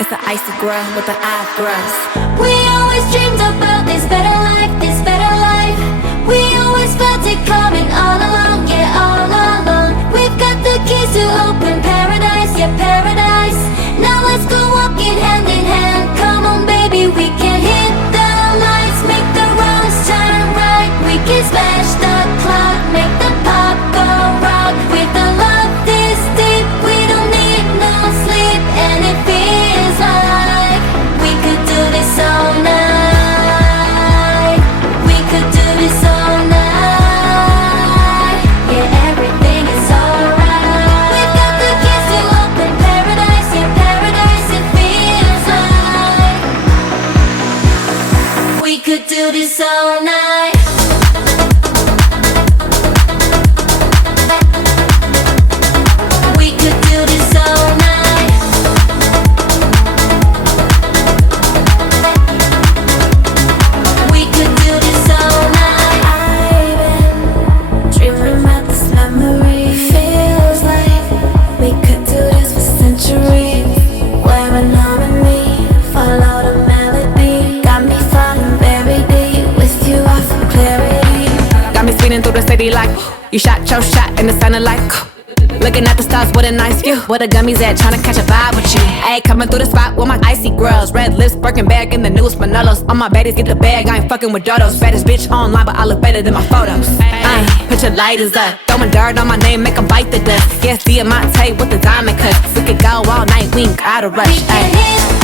It's an icy girl with an eyebrows. We always dreamed about this better life, this better life. We always felt it coming all along, yeah, all along. We've got the keys to open paradise, yeah, paradise. Now let's go walking hand in hand. Come on, baby, we can hit the lights, make the wrongs turn right. We can smash the clock, make the pop go rock. With the love this deep, we don't need no sleep, and it feels like we could do this all night. We could do this all night. Yeah, everything is alright. We've got the keys to open paradise, yeah, paradise. It feels like we could do this all night. We could do this all night. We could do this all night. I've been dreaming about this memory. Feels like we could do this for centuries. Wearing harmony, follow the melody. Got me falling very deep with you, I feel clarity. Got me speeding through the city like you shot your shot and it sounded like looking at the stars, what a nice view. Where the gummies at, tryna catch a vibe with you. Ayy, coming through the spot with my icy girls. Red lips, Birkin bag in the newest Manolos. All my baddies get the bag, I ain't fucking with dodos. Baddest bitch online, but I look better than my photos. Put your lighters up, throwing dirt on my name, make 'em bite the dust. Yes, Diamante with the diamond cuts. We could go all night, we ain't gotta rush. We can hit